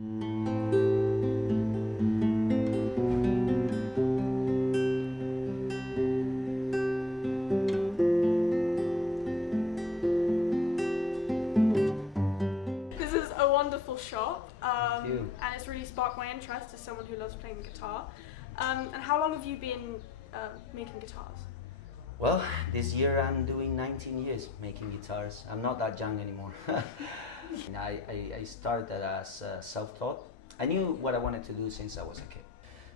This is a wonderful shop, Thank you. and it's really sparked my interest as someone who loves playing the guitar. And how long have you been making guitars? Well, this year I'm doing 19 years making guitars. I'm not that young anymore. I started as self-taught. I knew what I wanted to do since I was a kid.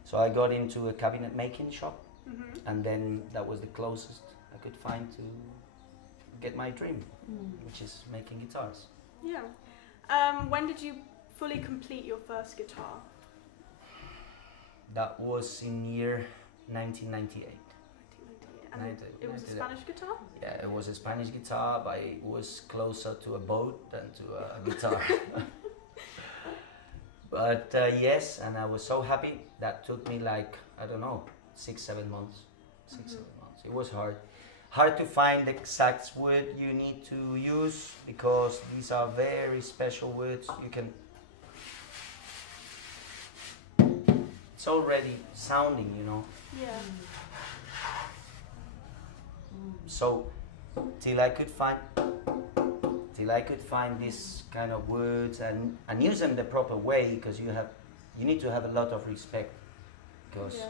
So I got into a cabinet making shop, and then that was the closest I could find to get my dream, which is making guitars. Yeah. When did you fully complete your first guitar? That was in year 1998. And it was a Spanish guitar? Yeah, it was a Spanish guitar, but it was closer to a boat than to a guitar. But yes, and I was so happy. That took me like, I don't know, 6-7 months. 6-7 months. It was hard. Hard to find the exact wood you need to use, because these are very special woods. You can... It's already sounding, you know. Yeah. So till I could find this kind of words and use them the proper way, because you need to have a lot of respect, because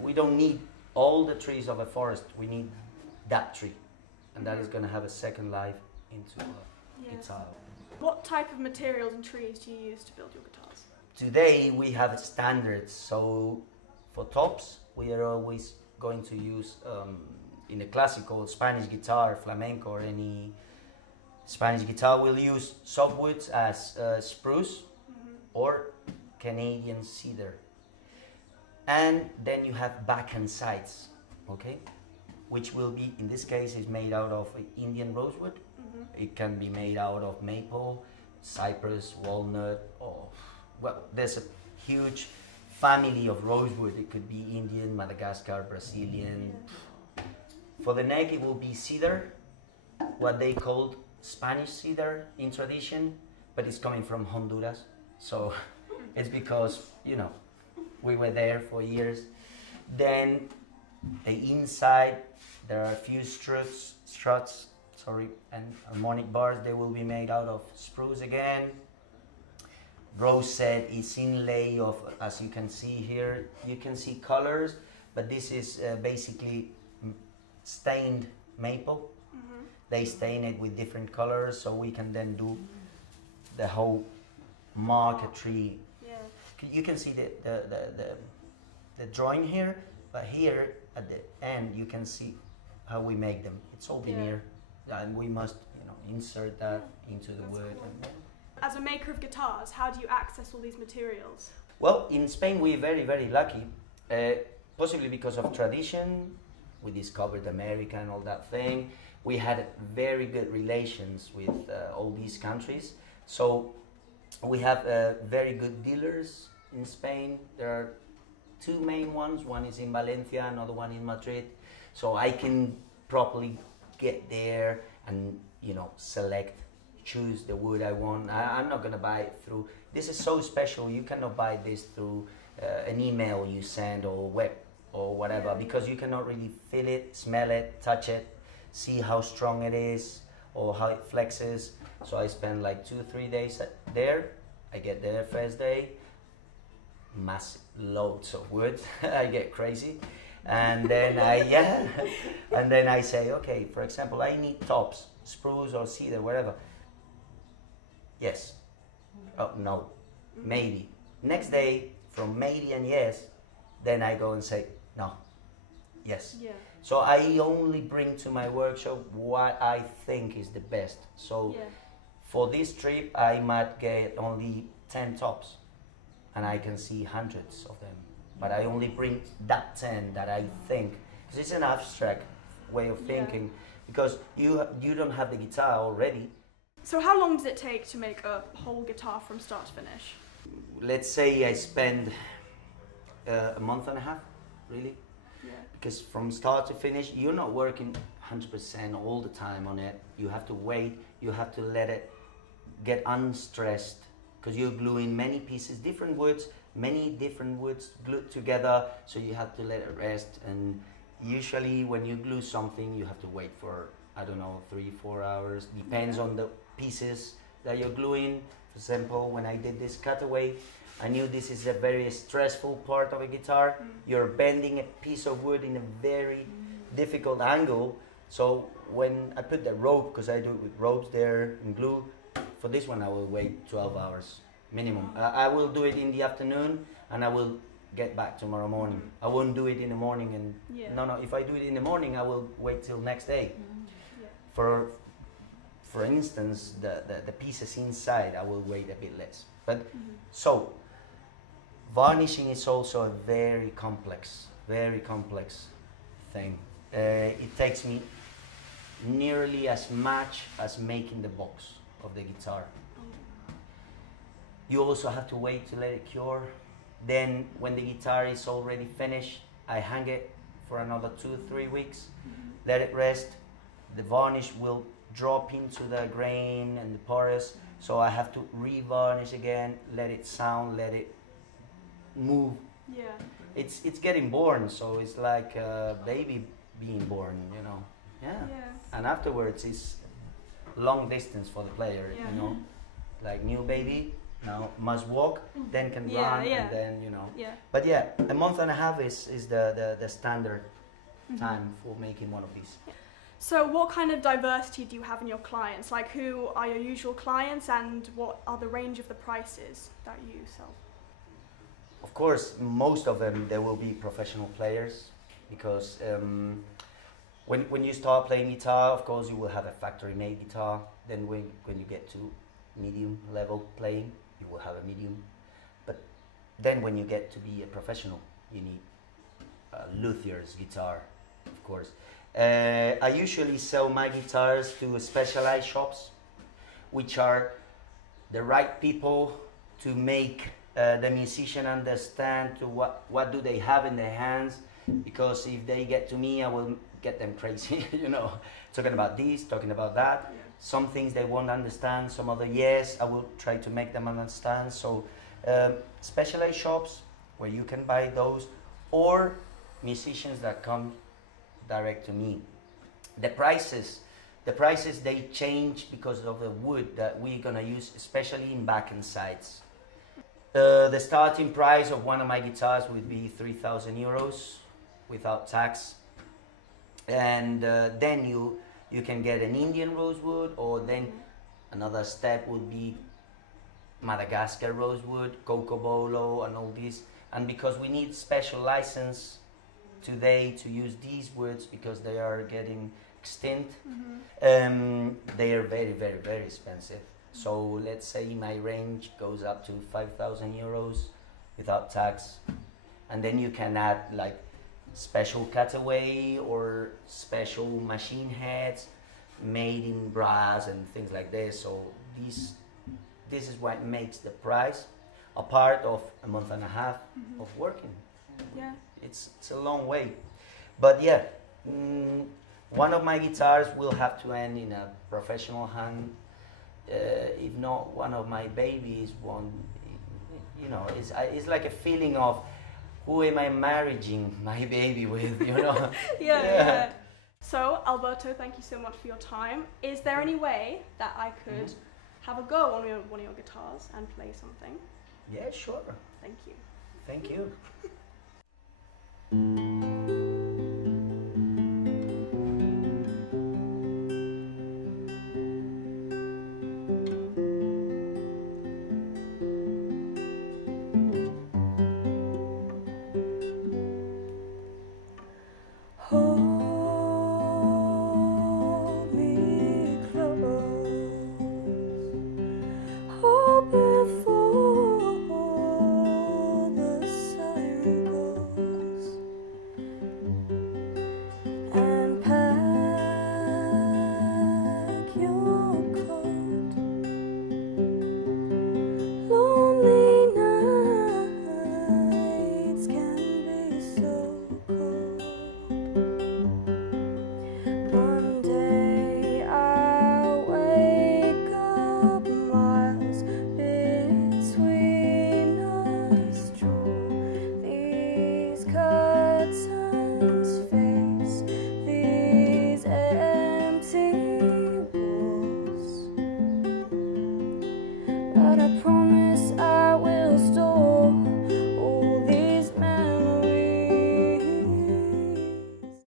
we don't need all the trees of a forest. We need that tree, and that is going to have a second life into a guitar. What type of materials and trees do you use to build your guitars? Today we have standards. So for tops we are always going to use in a classical Spanish guitar, flamenco, or any Spanish guitar, we'll use softwoods as spruce or Canadian cedar. And then you have back and sides, okay? Which will be, in this case, is made out of Indian rosewood. It can be made out of maple, cypress, walnut, or, well, there's a huge family of rosewood. It could be Indian, Madagascar, Brazilian. For the neck, it will be cedar, what they called Spanish cedar in tradition, but it's coming from Honduras. So it's because, you know, we were there for years. Then the inside, there are a few struts, and harmonic bars. They will be made out of spruce again. Rosette is inlay of, as you can see here, you can see colors, but this is basically stained maple. They stain it with different colors, so we can then do the whole marquetry. Yeah. You can see the drawing here, but here at the end you can see how we make them. It's all veneer, and we must, you know, insert that into the wood. Cool. As a maker of guitars, how do you access all these materials? Well, in Spain we're very, very lucky, possibly because of tradition. We discovered America and all that thing. We had very good relations with all these countries. So we have very good dealers in Spain. There are two main ones. One is in Valencia, another one in Madrid. So I can properly get there and, you know, choose the wood I want. I'm not gonna buy it through, this is so special, you cannot buy this through an email you send or web or whatever, because you cannot really feel it, smell it, touch it, see how strong it is or how it flexes. So I spend like 2-3 days there. I get there first day, massive loads of wood. I get crazy, and then and then I say, okay, for example, I need tops, spruce or cedar, whatever. Yes. Oh no, maybe. Next day, from maybe and yes, then I go and say no, yes. Yeah. So I only bring to my workshop what I think is the best. So for this trip, I might get only 10 tops, and I can see hundreds of them. But I only bring that 10 that I think, because it's an abstract way of thinking, because you don't have the guitar already. So how long does it take to make a whole guitar from start to finish? Let's say I spend a month and a half, really. Yeah. Because from start to finish, you're not working 100% all the time on it. You have to wait, you have to let it get unstressed, because you're gluing many pieces, many different woods glued together, so you have to let it rest. And usually when you glue something, you have to wait for, I don't know, 3-4 hours, depends on the pieces that you're gluing. For example, when I did this cutaway, I knew this is a very stressful part of a guitar. You're bending a piece of wood in a very difficult angle. So when I put the rope, because I do it with ropes there and glue, for this one I will wait 12 hours minimum. I will do it in the afternoon and I will get back tomorrow morning. I won't do it in the morning and no, if I do it in the morning I will wait till next day. For instance, the pieces inside I will wait a bit less. But so varnishing is also a very complex thing. It takes me nearly as much as making the box of the guitar. You also have to wait to let it cure. Then when the guitar is already finished, I hang it for another 2-3 weeks, let it rest. The varnish will drop into the grain and the porous, so I have to re-varnish again, let it sound, let it move. Yeah. It's getting born, so it's like a baby being born, you know. Yeah. And afterwards it's long distance for the player, you know. Like new baby, now must walk, then can run, and then, you know. But yeah, a month and a half is the standard time for making one of these. So what kind of diversity do you have in your clients? Like, who are your usual clients and what are the range of the prices that you sell? Of course, most of them, they will be professional players, because when you start playing guitar, of course you will have a factory-made guitar. Then when you get to medium level playing, you will have a medium. But then when you get to be a professional, you need a Luthier's guitar, of course. I usually sell my guitars to specialized shops, which are the right people to make the musician understand to what do they have in their hands, because if they get to me, I will get them crazy, you know, talking about this, talking about that. Some things they won't understand, some other yes, I will try to make them understand. So specialized shops where you can buy those, or musicians that come direct to me. The prices they change because of the wood that we're gonna use, especially in back and sides. The starting price of one of my guitars would be 3,000 euros without tax, and then you can get an Indian rosewood, or then another step would be Madagascar rosewood, Coco Bolo, and all these. And because we need special license today to use these woods because they are getting extinct, they are very, very, very expensive. So let's say my range goes up to 5,000 euros without tax, and then you can add like special cutaway or special machine heads made in brass and things like this. So this is what makes the price a part of a month and a half of working. Yeah. It's a long way, but yeah, one of my guitars will have to end in a professional hand. If not, one of my babies won't. You know, it's like a feeling of who am I marrying my baby with? You know. Yeah. So Alberto, thank you so much for your time. Is there any way that I could have a go on one of your guitars and play something? Yeah, sure. Thank you. Thank you.